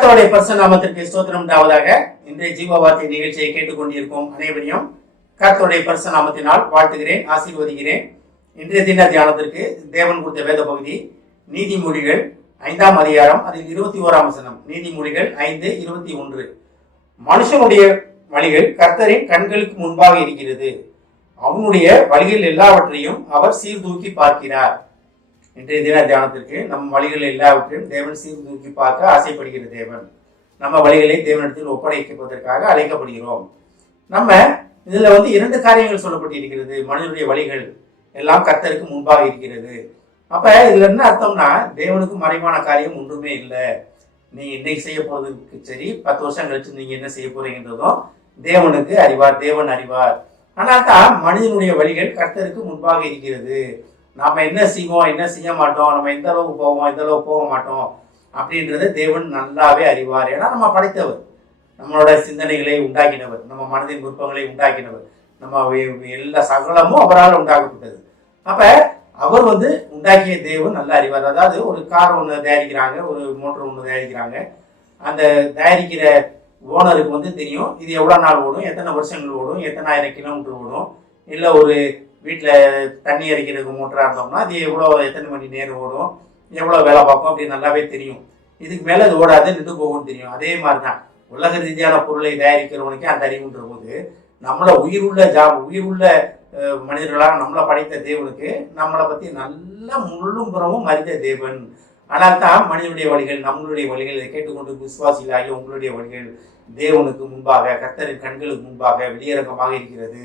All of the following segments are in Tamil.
கர்த்தருடைய பரிசுத்த நாமத்திற்கு ஸ்தோத்திரம் உண்டாவதாக. இன்றைய ஜீவ வார்த்தை நிகழ்ச்சியை கேட்டுக்கொண்டிருக்கும் அனைவரையும் கர்த்தருடைய பரிசுத்த நாமத்தினால் வாழ்த்துகிறேன், ஆசீர்வதிக்கிறேன். இன்றைய தின தியானத்திற்கு தேவன் கொடுத்த வேத பகுதி நீதிமொழிகள் 5ஆம் அதிகாரம், அதில் 21ஆம் வசனம். நீதிமொழிகள் 5:21. மனுஷனுடைய வழிகள் கர்த்தரின் கண்களுக்கு முன்பாக இருக்கிறது, அவனுடைய வழிகள் எல்லாவற்றையும் அவர் சீர்தூக்கி பார்க்கிறார். இன்றைய தின தியானத்திற்கு நம் வழிகள் எல்லாவற்றையும் தேவன் சீர்தூக்கி பார்க்க ஆசைப்படுகிற தேவன். நம்ம வழிகளை தேவனிடத்தில் ஒப்படைப்பதற்காக அழைக்கப்படுகிறோம். நம்ம இதுல 2 காரியங்கள் சொல்லப்பட்டிருக்கிறது. மனிதனுடைய வழிகள் எல்லாம் கர்த்தருக்கு முன்பாக இருக்கிறது. அப்ப இதுல என்ன அர்த்தம்னா, தேவனுக்கு மறைவான காரியம் ஒன்றுமே இல்லை. நீ இன்னைக்கு செய்ய போறதுக்கு சரி, 10 வருஷம் கழிச்சு நீங்க என்ன செய்ய போறீங்கன்றதும் தேவனுக்கு அறிவார், தேவன் அறிவார். ஆனால் தான் மனிதனுடைய வழிகள் கர்த்தருக்கு முன்பாக இருக்கிறது. நாம என்ன செய்வோம், என்ன செய்ய மாட்டோம், நம்ம எந்த அளவுக்கு போவோம், எந்த அளவுக்கு போக மாட்டோம் அப்படின்றத தேவன் நல்லாவே அறிவார். ஏன்னா நம்ம படைத்தவர், நம்மளோட சிந்தனைகளை உண்டாக்கினவர், நம்ம மனதின் விருப்பங்களை உண்டாக்கினவர், நம்ம எல்லா சகலமும் அவரால் உண்டாக்கப்பட்டது. அப்ப அவர் உண்டாக்கிய தேவன் நல்லா அறிவார். அதாவது ஒரு கார் ஒன்று தயாரிக்கிறாங்க, ஒரு மோட்டர் ஒன்று தயாரிக்கிறாங்க. அந்த தயாரிக்கிற ஓனருக்கு தெரியும் இது எவ்வளோ நாள் ஓடும், எத்தனை வருஷங்கள் ஓடும், எத்தனை ஆயிரம் கிலோமீட்டர் ஓடும். இல்லை ஒரு வீட்டில் தண்ணி அரைக்கிறதுக்கு மோட்டராக இருந்தோம்னா அது எத்தனை மணி நேரம் ஓடும், எவ்வளோ வேலை பார்க்கும் அப்படின்னு நல்லாவே தெரியும். இதுக்கு மேலே அது ஓடாது, நின்று போகும்னு தெரியும். அதே மாதிரி தான் உலக ரீதியான பொருளை தயாரிக்கிறவனுக்கு அந்த அறிவுன்ற போது, நம்மளை உயிருள்ள மனிதர்களாக நம்மளை படைத்த தேவனுக்கு நம்மளை பற்றி நல்ல முள்ளும் புறமும் அறிந்த தேவன். ஆனால் தான் மனிதனுடைய வழிகள், நம்மளுடைய வழிகள், இதை கேட்டுக்கொண்டு விசுவாசிகளாகிய உங்களுடைய வழிகள் தேவனுக்கு முன்பாக, கர்த்தரின் கண்களுக்கு முன்பாக வெளியரங்கமாக இருக்கிறது.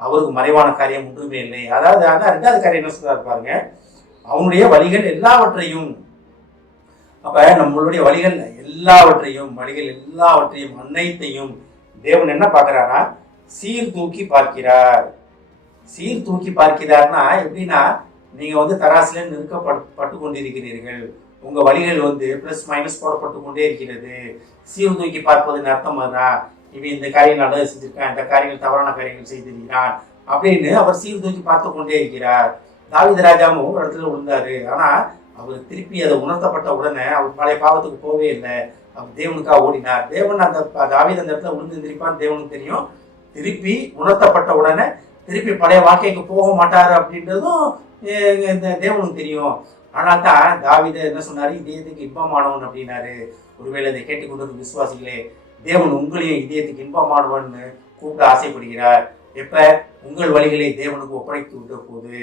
அவருக்கு மறைவான காரியம் ஒன்றுமே இல்லை. அதாவது 2வது காரியம் என்ன சொல்றாரு பாருங்க, அவனுடைய வழிகள் எல்லாவற்றையும். அப்ப நம்மளுடைய வழிகள் எல்லாவற்றையும் அனைத்தையும் தேவன் என்ன பார்க்கிறாரா, சீர்தூக்கி பார்க்கிறார். சீர்தூக்கி பார்க்கிறார்னா எப்படின்னா, நீங்க தராசில நிறுக்கப்பட்டு கொண்டிருக்கிறீர்கள். உங்க வழிகள் பிளஸ் மைனஸ் போடப்பட்டு கொண்டே இருக்கிறது. சீர்தூக்கி பார்ப்பதுன்னு அர்த்தம் தான், இவன் இந்த காரியம் நல்லது செஞ்சிருக்கான், இந்த காரியங்கள் தவறான காரியங்கள் செய்திருக்கிறான் அப்படின்னு அவர் சீர்தூக்கி பார்த்து கொண்டே இருக்கிறார். தாவீது ராஜாவும் ஒரு இடத்துல விழுந்தாரு. ஆனா அவர் திருப்பி அதை உணர்த்தப்பட்ட உடனே அவர் பழைய பாவத்துக்கு போவே இல்லை. அவர் தேவனுக்காக ஓடினார். தேவன் தாவீது அந்த இடத்துல விழுந்து எந்திரிப்பான்னு தேவனுக்கு தெரியும். திருப்பி உணர்த்தப்பட்ட உடனே திருப்பி பழைய வாழ்க்கைக்கு போக மாட்டாரு அப்படின்றதும் இந்த தேவனுக்கு தெரியும். ஆனால் தான் தாவீது என்ன சொன்னாரு, இதயத்துக்கு இன்பமானவன் அப்படின்னாரு. ஒருவேளை இதை கேட்டுக்கொண்டு விசுவாசிகளே, தேவன் உங்களையும் இதயத்துக்கு இன்பமானவன்னு கூப்பிட ஆசைப்படுகிறார். எப்ப உங்கள் வழிகளை தேவனுக்கு ஒப்படைத்து விட்ட போது,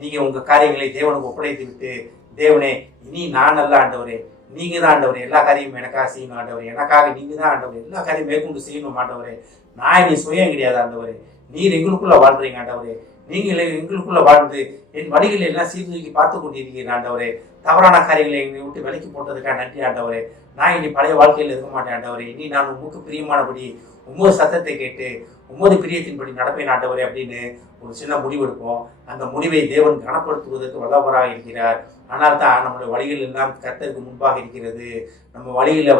நீங்க உங்க காரியங்களை தேவனுக்கு ஒப்படைத்து விட்டு, தேவனே இனி நான் நல்ல ஆண்டவரே, நீங்க தான் ஆண்டவரே, எல்லா காரியமும் எனக்காக செய்யணும் ஆண்டவரே, எனக்காக நீங்க தான் ஆண்டவரே, எல்லா காரியம் மேற்கொண்டு செய்யணும் ஆண்டவரே, நான் இனி சுயம் கிடையாது ஆண்டவரே, நீர் எங்களுக்குள்ள வாழ்றீங்க ஆண்டவரே, நீங்கள் எங்களுக்குள்ள வாழ்ந்து என் வழிகளை எல்லாம் சீர்தூக்கி பார்த்து கொண்டிருக்கிறேன் ஆண்டவரே, தவறான காரியங்களை எங்களை விட்டு விலக்கி போட்டதுக்காக நன்றி ஆண்டவரே, நான் இனி பழைய வாழ்க்கையில் இருக்க மாட்டேன் ஆண்டவரே, இனி நான் உமக்கு பிரியமானபடி உமது சத்தத்தை கேட்டு உமது பிரியத்தின்படி நடப்பேன் ஆண்டவரே அப்படின்னு ஒரு சின்ன முடிவு எடுப்போம். அந்த முடிவை தேவன் கனப்படுத்துவதற்கு வல்லவராக இருக்கிறார். ஆனால் தான் நம்மளுடைய வழிகள் எல்லாம் கர்த்தருக்கு முன்பாக இருக்கிறது. நம்ம வழியில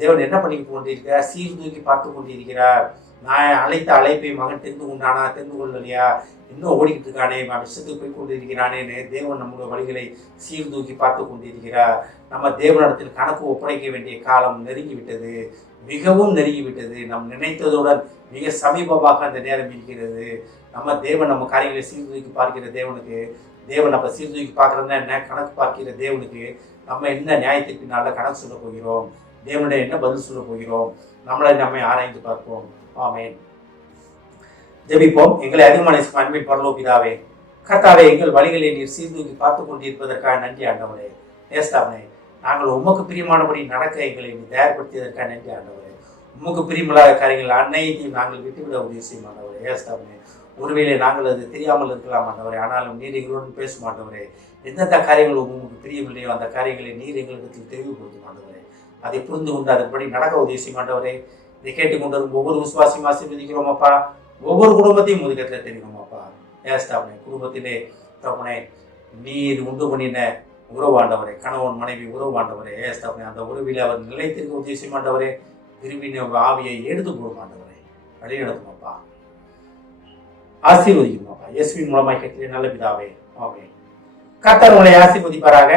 தேவன் என்ன பண்ணி கொண்டிருக்கிறார், சீர்தூக்கி பார்த்து கொண்டிருக்கிறார். நான் அழைத்த அழைப்பை மகன் தெரிந்து கொண்டானா, தெரிந்து கொள்ளலையா, இன்னும் ஓடிக்கிட்டு இருக்கானே, விஷத்துக்கு போய் கொண்டிருக்கிறானேன்னு தேவன் நம்முடைய வழிகளை சீர்தூக்கி பார்த்து கொண்டிருக்கிறார். நம்ம தேவனிடத்தில் கணக்கு ஒப்படைக்க வேண்டிய காலம் நெருங்கிவிட்டது, மிகவும் நெருங்கிவிட்டது. நம் நினைத்ததுடன் மிக சமீபமாக அந்த நேரம் இருக்கிறது. நம்ம காரியங்களை சீர்தூக்கி பார்க்கிற தேவனுக்கு, தேவன் நம்ம சீர்தூக்கி பார்க்கறதுனா என்ன, கணக்கு பார்க்கிற தேவனுக்கு நம்ம என்ன நியாயத்திற்கு பின்னால கணக்கு சொல்ல போகிறோம், தேவனுடைய என்ன பதில் சொல்ல போகிறோம், நம்மை ஆராய்ந்து பார்ப்போம். ஆமென். ஜெபிப்போம். எங்களை அதிகமான அன்பின் பரலோக பிதாவே, கர்த்தாவே, எங்கள் வழிகளை நீர் சீர்தூக்கி பார்த்து கொண்டிருப்பதற்காக நன்றி ஆண்டவரே. ஏஸ்தாவனே, நாங்கள் உமக்கு பிரியமானபடி நடக்க எங்களை நீ தயார்படுத்தியதற்காக நன்றி ஆண்டவரே. உமக்கு பிரியமில்லாத காரியங்கள் அனைத்தையும் நாங்கள் விட்டுவிட உதவி செய்யும் ஆண்டவரே. ஏஸ்தாவனே, ஒருவேளை நாங்கள் அது தெரியாமல் இருக்கலாம் ஆண்டவரே, ஆனாலும் நீர் எங்களுடன் பேச மாட்டவரே. எந்தெந்த காரியங்கள் உங்களுக்கு பிரியமில்லையோ அந்த காரியங்களை நீர் எங்களிடத்தில் தெளிவுபடுத்தும் ஆண்டவரே. அதை புரிந்து கொண்டு அதன்படி நடக்க உதவி செய்யும் ஆண்டவரே. இதை கேட்டுக்கொண்டிருக்கும் ஒவ்வொரு விசுவாசியும் ஆசீர்வதிக்கிறோம் அப்பா. ஒவ்வொரு குடும்பத்தையும் முதுகத்தில் தெரியும் அப்பா. ஏஸ்தாவனே, குடும்பத்திலே தவணை நீர் உண்டு பண்ணின உறவாண்டவரே, கணவன் மனைவி உறவாண்டவரே. ஏஸ்தாவனே, அந்த உறவில் அவர் நிலைத்திருக்க உதவி செய்ய மாட்டவரே. விரும்பின ஆவியை எடுத்து போட மாட்டவரே, வழி நடத்தும் அப்பா. ஆசீர்வதிக்கும் அப்பா. இயேசுவின் மூலமாய் கேட்கிறேன் நல்ல பிதாவே. ஆமென். கர்த்தர் உங்களை ஆசீர்வதிப்பாராக.